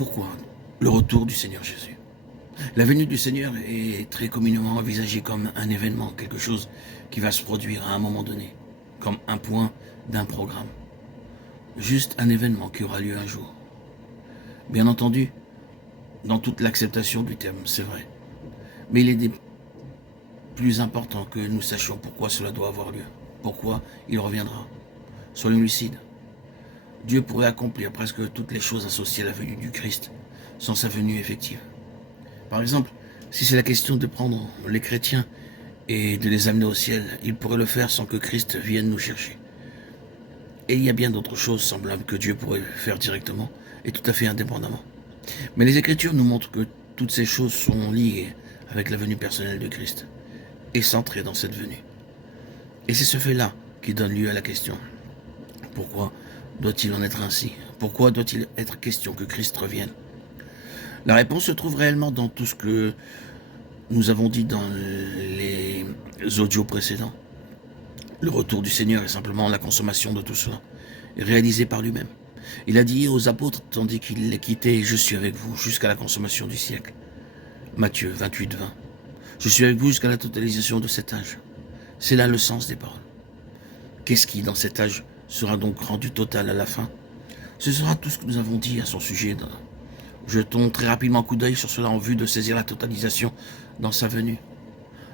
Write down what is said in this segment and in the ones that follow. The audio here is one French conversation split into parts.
Pourquoi le retour du Seigneur Jésus? La venue du Seigneur est très communément envisagée comme un événement, quelque chose qui va se produire à un moment donné, comme un point d'un programme. Juste un événement qui aura lieu un jour. Bien entendu, dans toute l'acceptation du terme, c'est vrai. Mais il est plus important que nous sachions pourquoi cela doit avoir lieu, pourquoi il reviendra. Soyons lucides. Dieu pourrait accomplir presque toutes les choses associées à la venue du Christ sans sa venue effective. Par exemple, si c'est la question de prendre les chrétiens et de les amener au ciel, il pourrait le faire sans que Christ vienne nous chercher. Et il y a bien d'autres choses semblables que Dieu pourrait faire directement et tout à fait indépendamment. Mais les Écritures nous montrent que toutes ces choses sont liées avec la venue personnelle de Christ et centrées dans cette venue. Et c'est ce fait-là qui donne lieu à la question. Pourquoi doit-il en être ainsi? Pourquoi doit-il être question que Christ revienne? La réponse se trouve réellement dans tout ce que nous avons dit dans les audios précédents. Le retour du Seigneur est simplement la consommation de tout cela, réalisé par lui-même. Il a dit aux apôtres, tandis qu'il les quittait, « Je suis avec vous jusqu'à la consommation du siècle. » Matthieu 28, 20. Je suis avec vous jusqu'à la totalisation de cet âge. C'est là le sens des paroles. Qu'est-ce qui, dans cet âge, sera donc rendu total à la fin? Ce sera tout ce que nous avons dit à son sujet. Jetons très rapidement un coup d'œil sur cela en vue de saisir la totalisation dans sa venue.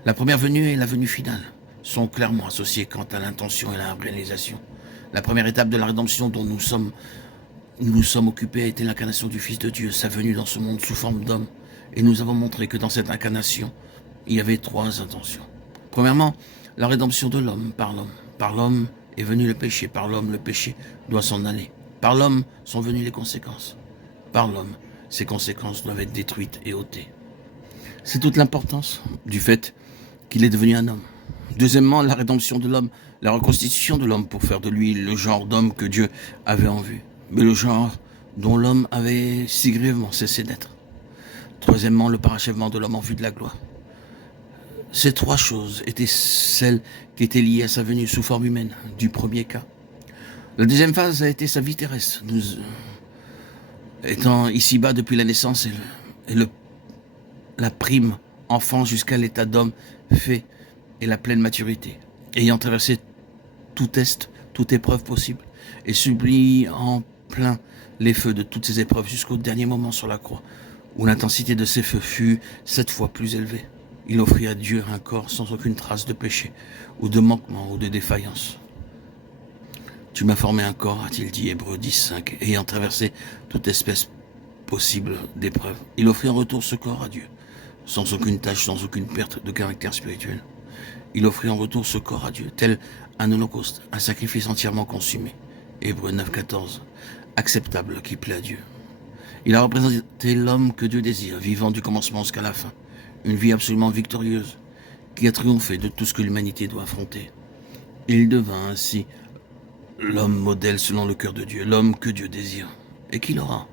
La première venue et la venue finale sont clairement associées quant à l'intention et la réalisation. La première étape de la rédemption dont nous sommes occupés a été l'incarnation du Fils de Dieu, sa venue dans ce monde sous forme d'homme. Et nous avons montré que dans cette incarnation, il y avait trois intentions. Premièrement, la rédemption de l'homme par l'homme. Par l'homme est venu le péché, par l'homme le péché doit s'en aller. Par l'homme sont venues les conséquences. Par l'homme, ces conséquences doivent être détruites et ôtées. C'est toute l'importance du fait qu'il est devenu un homme. Deuxièmement, la rédemption de l'homme, la reconstitution de l'homme pour faire de lui le genre d'homme que Dieu avait en vue, mais le genre dont l'homme avait si grièvement cessé d'être. Troisièmement, le parachèvement de l'homme en vue de la gloire. Ces trois choses étaient celles qui étaient liées à sa venue sous forme humaine, du premier cas. La deuxième phase a été sa vie terrestre, nous étant ici-bas depuis la naissance la prime enfant jusqu'à l'état d'homme fait et la pleine maturité, ayant traversé tout test, toute épreuve possible, et subi en plein les feux de toutes ces épreuves jusqu'au dernier moment sur la croix, où l'intensité de ces feux fut 7 fois plus élevée. Il offrit à Dieu un corps sans aucune trace de péché, ou de manquement, ou de défaillance. Tu m'as formé un corps, a-t-il dit, Hébreux 10, 5, ayant traversé toute espèce possible d'épreuve. Il offrit en retour ce corps à Dieu, sans aucune tâche, sans aucune perte de caractère spirituel. Il offrit en retour ce corps à Dieu, tel un holocauste, un sacrifice entièrement consumé. Hébreux 9, 14, acceptable qui plaît à Dieu. Il a représenté l'homme que Dieu désire, vivant du commencement jusqu'à la fin. Une vie absolument victorieuse, qui a triomphé de tout ce que l'humanité doit affronter. Il devint ainsi l'homme modèle selon le cœur de Dieu, l'homme que Dieu désire, et qu'il aura.